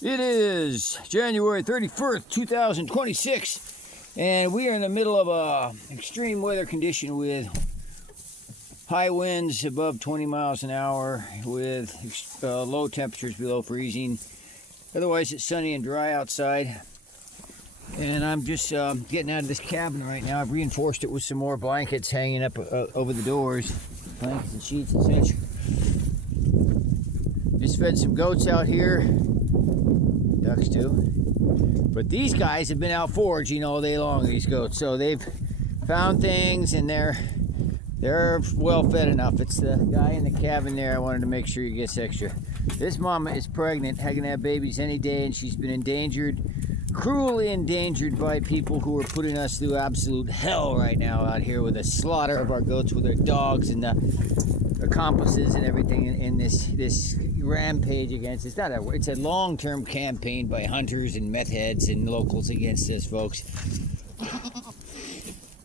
It is January 31st, 2026, and we are in the middle of a extreme weather condition with high winds above 20 miles an hour with low temperatures below freezing. Otherwise, it's sunny and dry outside. And I'm just getting out of this cabin right now. I've reinforced it with some more blankets hanging up over the doors, blankets and sheets and such. Just fed some goats out here. Ducks too. But these guys have been out foraging all day long, these goats. So they've found things and they're well fed enough. It's the guy in the cabin there. I wanted to make sure he gets extra. This mama is pregnant, gonna have babies any day, and she's been endangered, cruelly endangered by people who are putting us through absolute hell right now out here with the slaughter of our goats with their dogs and the accomplices and everything in this rampage against. It's a long-term campaign by hunters and meth heads and locals against us, folks.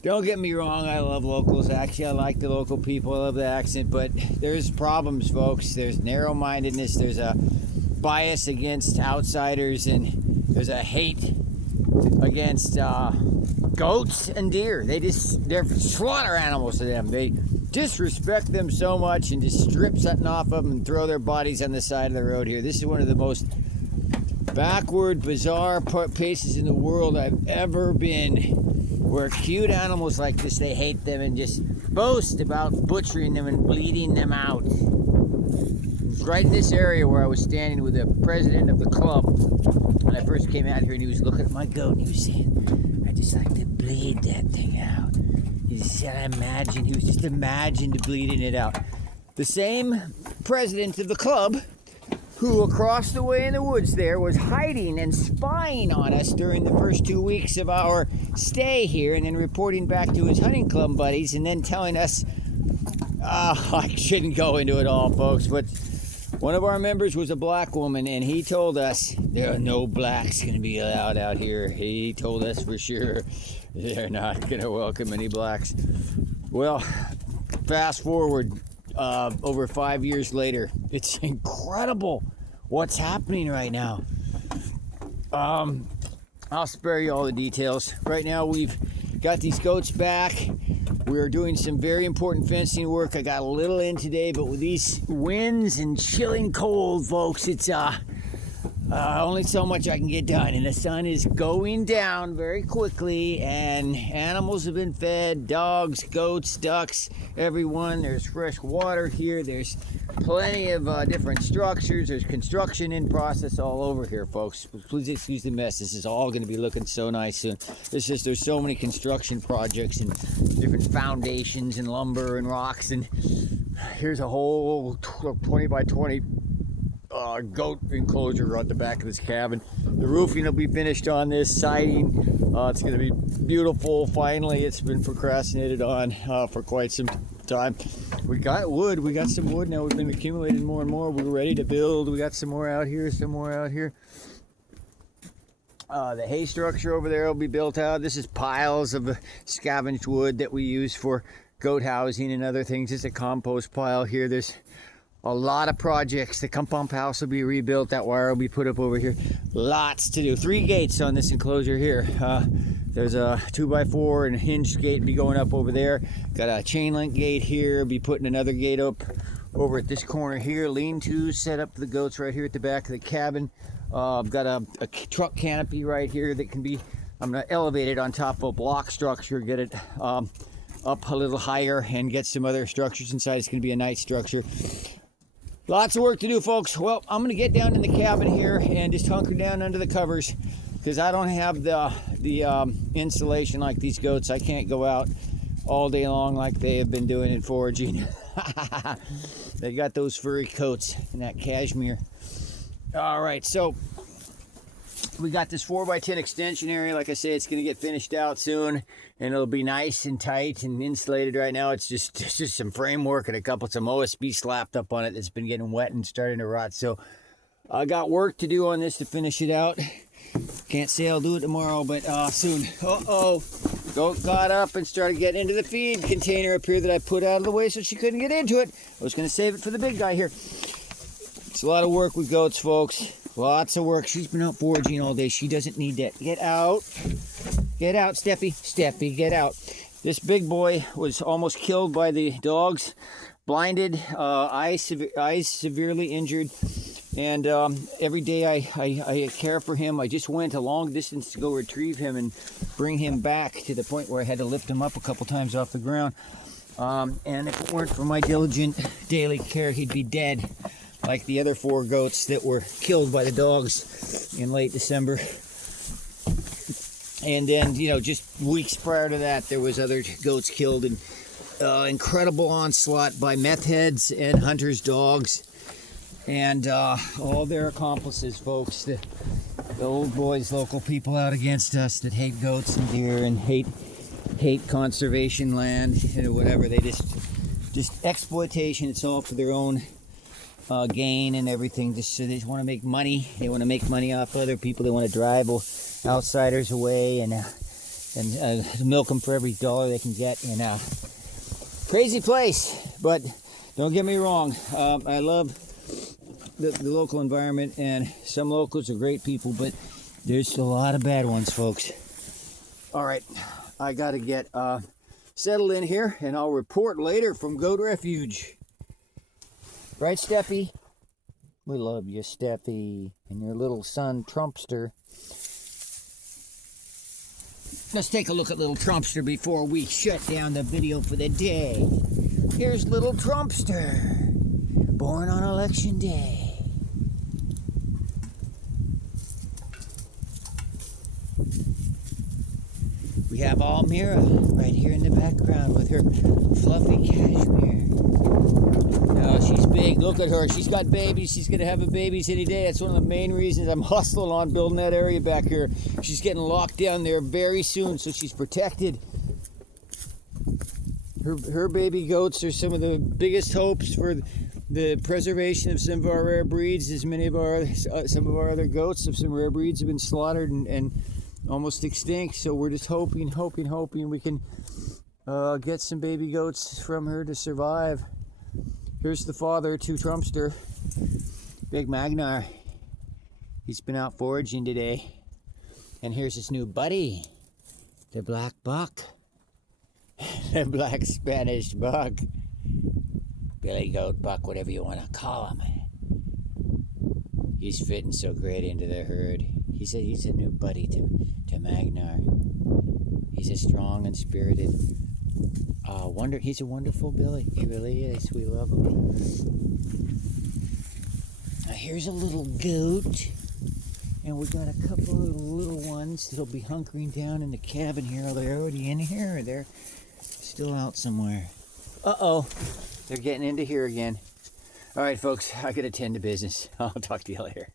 Don't get me wrong, I love locals. Actually, I like the local people. I love the accent, but there's problems, folks. There's narrow-mindedness. There's a bias against outsiders, and there's a hate against goats and deer. They're slaughter animals to them. They disrespect them so much and just strip something off of them and throw their bodies on the side of the road here. This is one of the most backward, bizarre places in the world I've ever been, where cute animals like this, they hate them and just boast about butchering them and bleeding them out. It's right in this area where I was standing with the president of the club when I first came out here, and he was looking at my goat and he was saying, "I just like to bleed that thing out." He said, he was just imagined bleeding it out. The same president of the club who across the way in the woods there was hiding and spying on us during the first 2 weeks of our stay here, and then reporting back to his hunting club buddies and then telling us, I shouldn't go into it all, folks, but one of our members was a black woman, and he told us there are no blacks going to be allowed out here. He told us for sure they're not going to welcome any blacks. Well, fast forward over 5 years later, it's incredible what's happening right now. I'll spare you all the details. Right now we've got these goats back. We're doing some very important fencing work. I got a little in today, but with these winds and chilling cold, folks, it's only so much I can get done. And the sun is going down very quickly, and animals have been fed, dogs, goats, ducks, everyone. There's fresh water here. There's plenty of different structures. There's construction in process all over here, folks. Please excuse the mess. This is all going to be looking so nice soon. There's so many construction projects and different foundations and lumber and rocks, and here's a whole 20 by 20 goat enclosure at the back of this cabin. The roofing will be finished on this siding. It's going to be beautiful. Finally, it's been procrastinated on for quite some time. We got wood. We got some wood now. We've been accumulating more and more. We're ready to build. We got some more out here. Some more out here. The hay structure over there will be built out. This is piles of scavenged wood that we use for goat housing and other things. It's a compost pile here. There's a lot of projects. The pump house will be rebuilt. That wire will be put up over here. Lots to do. 3 gates on this enclosure here. There's a 2x4 and a hinged gate be going up over there. Got a chain link gate here. Be putting another gate up over at this corner here. Lean-tos set up for the goats right here at the back of the cabin. I've got a truck canopy right here that can be, I'm going to elevate it on top of a block structure, get it up a little higher, and get some other structures inside. It's going to be a nice structure. Lots of work to do, folks. Well, I'm going to get down in the cabin here and just hunker down under the covers because I don't have the insulation like these goats. I can't go out all day long like they have been doing in foraging. They got those furry coats and that cashmere. All right, so we got this 4x10 extension area. Like I say, it's going to get finished out soon, and it'll be nice and tight and insulated. Right now, it's just some framework and some OSB slapped up on it that's been getting wet and starting to rot. So I got work to do on this to finish it out. Can't say I'll do it tomorrow, but soon. Goat got up and started getting into the feed container up here that I put out of the way so she couldn't get into it. I was going to save it for the big guy here. It's a lot of work with goats, folks. Lots of work. She's been out foraging all day. She doesn't need that. Get out. Get out, Steffi. Steffi, get out. This big boy was almost killed by the dogs. Blinded, eyes severely injured. And every day I care for him. I just went a long distance to go retrieve him and bring him back to the point where I had to lift him up a couple times off the ground. And if it weren't for my diligent daily care, he'd be dead, like the other 4 goats that were killed by the dogs in late December. And then, you know, just weeks prior to that, there was other goats killed in incredible onslaught by meth heads and hunters' dogs. And all their accomplices, folks, the old boys, local people out against us that hate goats and deer and hate conservation land and whatever. They just exploitation. It's all for their own gain and everything. Just so they just want to make money. They want to make money off other people. They want to drive outsiders away and milk them for every dollar they can get. And crazy place, but don't get me wrong. I love the local environment, and some locals are great people, but there's a lot of bad ones, folks. All right, I gotta get settled in here, and I'll report later from Goat Refuge. Right, Steffi? We love you, Steffi, and your little son, Trumpster. Let's take a look at little Trumpster before we shut down the video for the day. Here's little Trumpster, born on election day. We have Almira right here in the background with her fluffy cashmere. Oh, she's big. Look at her. She's got babies. She's going to have babies any day. That's one of the main reasons I'm hustling on building that area back here. She's getting locked down there very soon, so she's protected. Her baby goats are some of the biggest hopes for the preservation of some of our rare breeds, as many of some of our other goats of some rare breeds have been slaughtered and almost extinct. So we're just hoping we can get some baby goats from her to survive. Here's the father to Trumpster, Big Magnar. He's been out foraging today. And here's his new buddy, the black buck, the black Spanish buck, Billy Goat Buck, whatever you want to call him. He's fitting so great into the herd. He's a new buddy to Magnar. He's a strong and spirited. He's a wonderful Billy. He really is. We love him. Now here's a little goat, and we got a couple of little ones that'll be hunkering down in the cabin here. Are they already in here, or they're still out somewhere? Uh-oh, they're getting into here again. All right, folks, I gotta tend to business. I'll talk to you later.